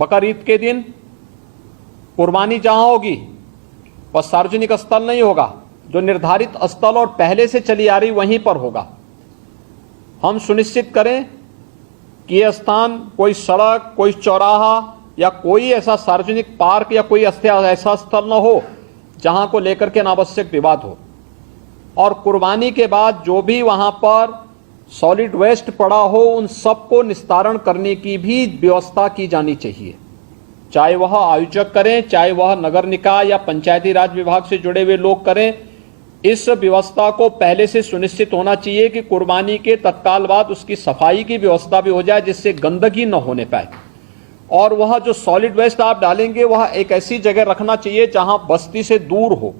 बकरीद के दिन कुर्बानी जहां होगी वह सार्वजनिक स्थल नहीं होगा, जो निर्धारित स्थल और पहले से चली आ रही वहीं पर होगा। हम सुनिश्चित करें कि यह स्थान कोई सड़क, कोई चौराहा या कोई ऐसा सार्वजनिक पार्क या कोई ऐसा स्थल न हो जहां को लेकर के अनावश्यक विवाद हो। और कुर्बानी के बाद जो भी वहां पर सॉलिड वेस्ट पड़ा हो उन सबको निस्तारण करने की भी व्यवस्था की जानी चाहिए, चाहे वह आयोजक करें, चाहे वह नगर निकाय या पंचायती राज विभाग से जुड़े हुए लोग करें। इस व्यवस्था को पहले से सुनिश्चित होना चाहिए कि कुर्बानी के तत्काल बाद उसकी सफाई की व्यवस्था भी हो जाए, जिससे गंदगी न होने पाए। और वह जो सॉलिड वेस्ट आप डालेंगे वह एक ऐसी जगह रखना चाहिए जहां बस्ती से दूर हो,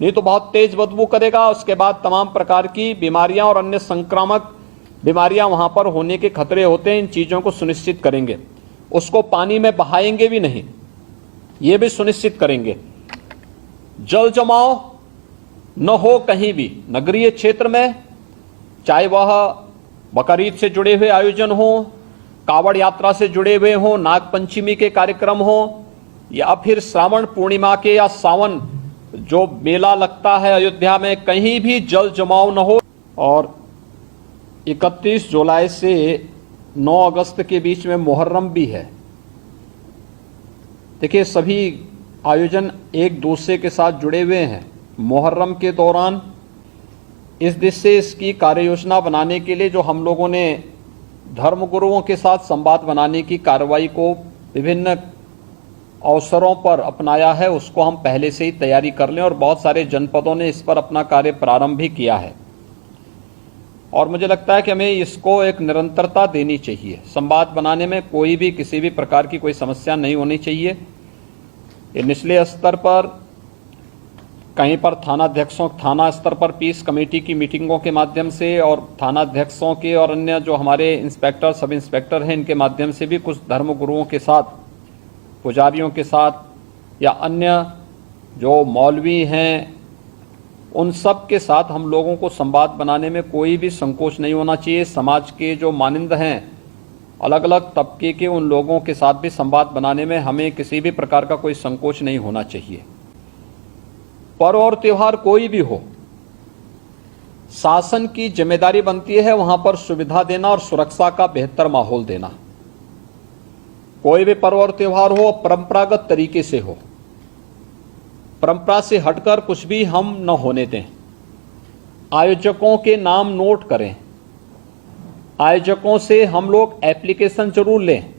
नहीं तो बहुत तेज बदबू करेगा। उसके बाद तमाम प्रकार की बीमारियां और अन्य संक्रामक बीमारियां वहां पर होने के खतरे होते हैं। इन चीजों को सुनिश्चित करेंगे। उसको पानी में बहाएंगे भी नहीं, ये भी सुनिश्चित करेंगे। जल जमाव न हो कहीं भी नगरीय क्षेत्र में, चाहे वह बकरीद से जुड़े हुए आयोजन हो, कावड़ यात्रा से जुड़े हुए हो, नाग पंचमी के कार्यक्रम हो, या फिर श्रावण पूर्णिमा के या सावन जो मेला लगता है अयोध्या में, कहीं भी जल जमाव न हो। और 31 जुलाई से 9 अगस्त के बीच में मुहर्रम भी है। देखिए, सभी आयोजन एक दूसरे के साथ जुड़े हुए हैं। मुहर्रम के दौरान इस दिशा से इसकी कार्य योजना बनाने के लिए जो हम लोगों ने धर्मगुरुओं के साथ संवाद बनाने की कार्रवाई को विभिन्न अवसरों पर अपनाया है, उसको हम पहले से ही तैयारी कर लें। और बहुत सारे जनपदों ने इस पर अपना कार्य प्रारंभ भी किया है। और मुझे लगता है कि हमें इसको एक निरंतरता देनी चाहिए। संवाद बनाने में कोई भी किसी भी प्रकार की कोई समस्या नहीं होनी चाहिए। ये निचले स्तर पर कहीं पर थाना स्तर पर पीस कमेटी की मीटिंगों के माध्यम से और थानाध्यक्षों के और अन्य जो हमारे इंस्पेक्टर, सब इंस्पेक्टर हैं, इनके माध्यम से भी कुछ धर्मगुरुओं के साथ, पुजारियों के साथ या अन्य जो मौलवी हैं उन सब के साथ हम लोगों को संवाद बनाने में कोई भी संकोच नहीं होना चाहिए। समाज के जो मानिंद हैं, अलग अलग तबके के, उन लोगों के साथ भी संवाद बनाने में हमें किसी भी प्रकार का कोई संकोच नहीं होना चाहिए। पर्व और त्योहार कोई भी हो, शासन की जिम्मेदारी बनती है वहां पर सुविधा देना और सुरक्षा का बेहतर माहौल देना। कोई भी पर्व और त्योहार हो परंपरागत तरीके से हो, परंपरा से हटकर कुछ भी हम न होने दें। आयोजकों के नाम नोट करें, आयोजकों से हम लोग एप्लीकेशन जरूर लें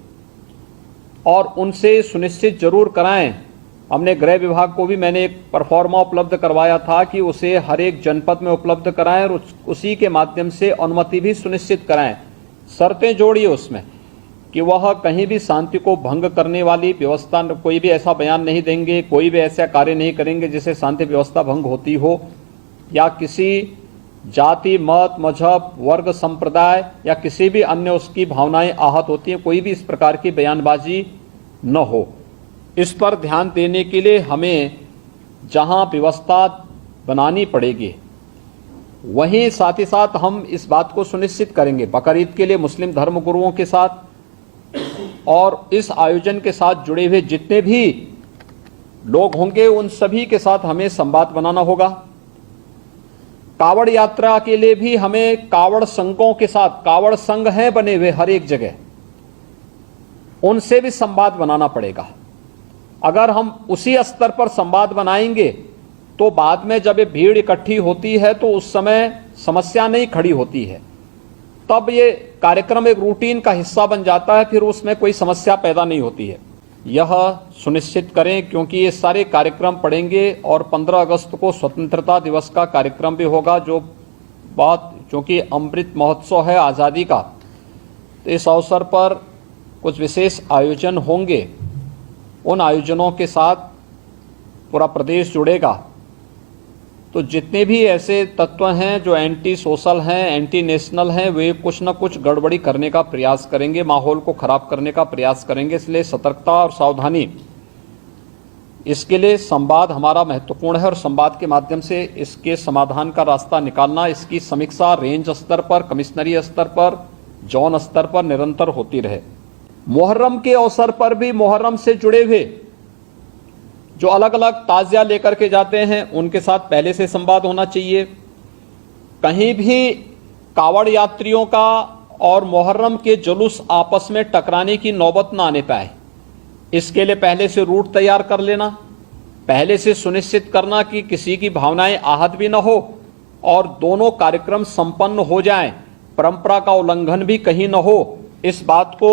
और उनसे सुनिश्चित जरूर कराएं। हमने गृह विभाग को भी मैंने एक परफॉर्मा उपलब्ध करवाया था कि उसे हर एक जनपद में उपलब्ध कराएं और उसी के माध्यम से अनुमति भी सुनिश्चित कराएं। शर्तें जोड़िए उसमें कि वह कहीं भी शांति को भंग करने वाली व्यवस्था, कोई भी ऐसा बयान नहीं देंगे, कोई भी ऐसा कार्य नहीं करेंगे जिससे शांति व्यवस्था भंग होती हो, या किसी जाति, मत, मजहब, वर्ग, संप्रदाय या किसी भी अन्य उसकी भावनाएं आहत होती हैं, कोई भी इस प्रकार की बयानबाजी न हो। इस पर ध्यान देने के लिए हमें जहां व्यवस्था बनानी पड़ेगी वहीं साथ ही साथ हम इस बात को सुनिश्चित करेंगे बकरीद के लिए मुस्लिम धर्मगुरुओं के साथ और इस आयोजन के साथ जुड़े हुए जितने भी लोग होंगे उन सभी के साथ हमें संवाद बनाना होगा। कावड़ यात्रा के लिए भी हमें कावड़ संघों के साथ, कावड़ संघ हैं बने हुए हर एक जगह, उनसे भी संवाद बनाना पड़ेगा। अगर हम उसी स्तर पर संवाद बनाएंगे तो बाद में जब ये भीड़ इकट्ठी होती है तो उस समय समस्या नहीं खड़ी होती है, तब ये कार्यक्रम एक रूटीन का हिस्सा बन जाता है, फिर उसमें कोई समस्या पैदा नहीं होती है। यह सुनिश्चित करें क्योंकि ये सारे कार्यक्रम पड़ेंगे और 15 अगस्त को स्वतंत्रता दिवस का कार्यक्रम भी होगा, जो बात चूंकि अमृत महोत्सव है आज़ादी का, तो इस अवसर पर कुछ विशेष आयोजन होंगे। उन आयोजनों के साथ पूरा प्रदेश जुड़ेगा। तो जितने भी ऐसे तत्व हैं जो एंटी सोशल हैं, एंटी नेशनल हैं, वे कुछ न कुछ गड़बड़ी करने का प्रयास करेंगे, माहौल को खराब करने का प्रयास करेंगे। इसलिए सतर्कता और सावधानी, इसके लिए संवाद हमारा महत्वपूर्ण है और संवाद के माध्यम से इसके समाधान का रास्ता निकालना, इसकी समीक्षा रेंज स्तर पर, कमिश्नरी स्तर पर, जोन स्तर पर निरंतर होती रहे। मुहर्रम के अवसर पर भी मुहर्रम से जुड़े हुए जो अलग अलग ताजिया लेकर के जाते हैं उनके साथ पहले से संवाद होना चाहिए। कहीं भी कावड़ यात्रियों का और मुहर्रम के जुलूस आपस में टकराने की नौबत ना आने पाए, इसके लिए पहले से रूट तैयार कर लेना, पहले से सुनिश्चित करना कि किसी की भावनाएं आहत भी न हो और दोनों कार्यक्रम संपन्न हो जाएं, परंपरा का उल्लंघन भी कहीं न हो, इस बात को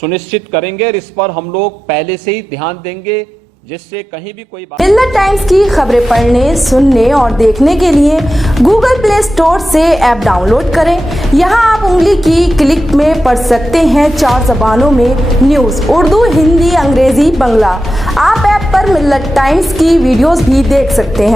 सुनिश्चित करेंगे और इस पर हम लोग पहले से ही ध्यान देंगे जिससे कहीं भी कोई बात। मिल्लत टाइम्स की खबरें पढ़ने, सुनने और देखने के लिए गूगल प्ले स्टोर से ऐप डाउनलोड करें। यहां आप उंगली की क्लिक में पढ़ सकते हैं 4 ज़बानों में न्यूज़, उर्दू, हिंदी, अंग्रेजी, बंगला। आप ऐप पर मिल्लत टाइम्स की वीडियोस भी देख सकते हैं।